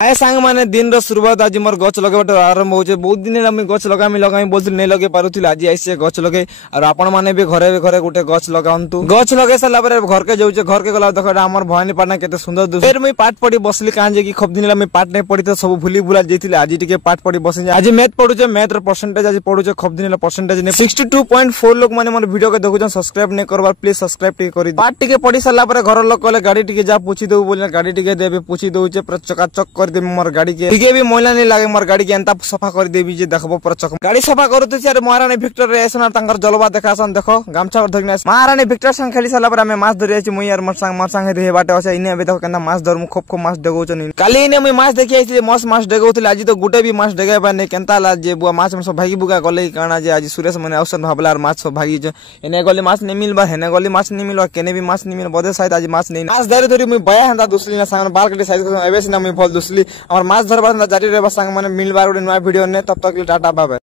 आए सांग माने दिन रो शुरुआत आज मोर गछ लगाबाट आरंभ होचे। बहुत दिन है मैं गछ लगामी बोलथि नहीं लगे पारुथिल। आज आइसे गछ लगे और आपण माने भी घरे गोटे गछ लगाउंतु। गछ लगे साला पर घर के जाउचे। घर के गला देखो हमर भवानी पाटना केते सुंदर दुस। फिर मैं पाठ पढ़ी बसली काहे जे कि खूब दिन मैं पाठ नहीं पढ़ी तो सब भूली भुला जेतिले। आज टिके पाठ पढ़ी बसिन। आज मैथ पढुचे। मैथ रो परसेंटेज आज पढुचे। खूब दिन परसेंटेज ने 62.4 लोग माने मोर वीडियो के देखुछन। सब्सक्राइब नहीं करबार प्लीज सब्सक्राइब टिके करी। पाठ टिके पढ़ी साला पर घर लोग कहले गाड़ी टिके जा पूछी दउ बोले। गाड़ी टिके देबे पूछी दउचे। पूरा चकाचक कर दे मोर गाड़ी के। टिके भी मैला नहीं लागे मोर गाड़ी के। एंता सफा कर देबी जे देखबो पूरा चक। गाड़ी सफा करते यार महारानी विक्टर रे ऐसन तांकर जलवा देखासन। देखो गामछा धगना महारानी विक्टर संग खेली साला पर मैं माछ धरि आछि। मुई यार मोर संग रे बाटे আছে। इने अबे देखो केना माछ धरमु। खूब माछ डेगौचन। काली इने मुई माछ देखि आइछि। मस्त माछ डेगौथले। आज तो गुटे भी माछ डेगाबा नै केनता ला जे बुआ माछ सब भागी बुगा गले काना जे आज सुरेश मने औसन भाबलार माछ सब भागी जे इने गले माछ नै मिलबा। हेने गले माछ नै मिलबा। केने भी माछ नै मिल बदे शायद आज माछ नै। माछ धरि धरि मुई बया हंदा दुसली ना संग बाल कटे साइज एबे सिना मुई फल दुसली। हमर माछ धरबा जारी रे संग माने मिलबार गुटे नया वीडियो ने। तब तक टाटा बाय बाय।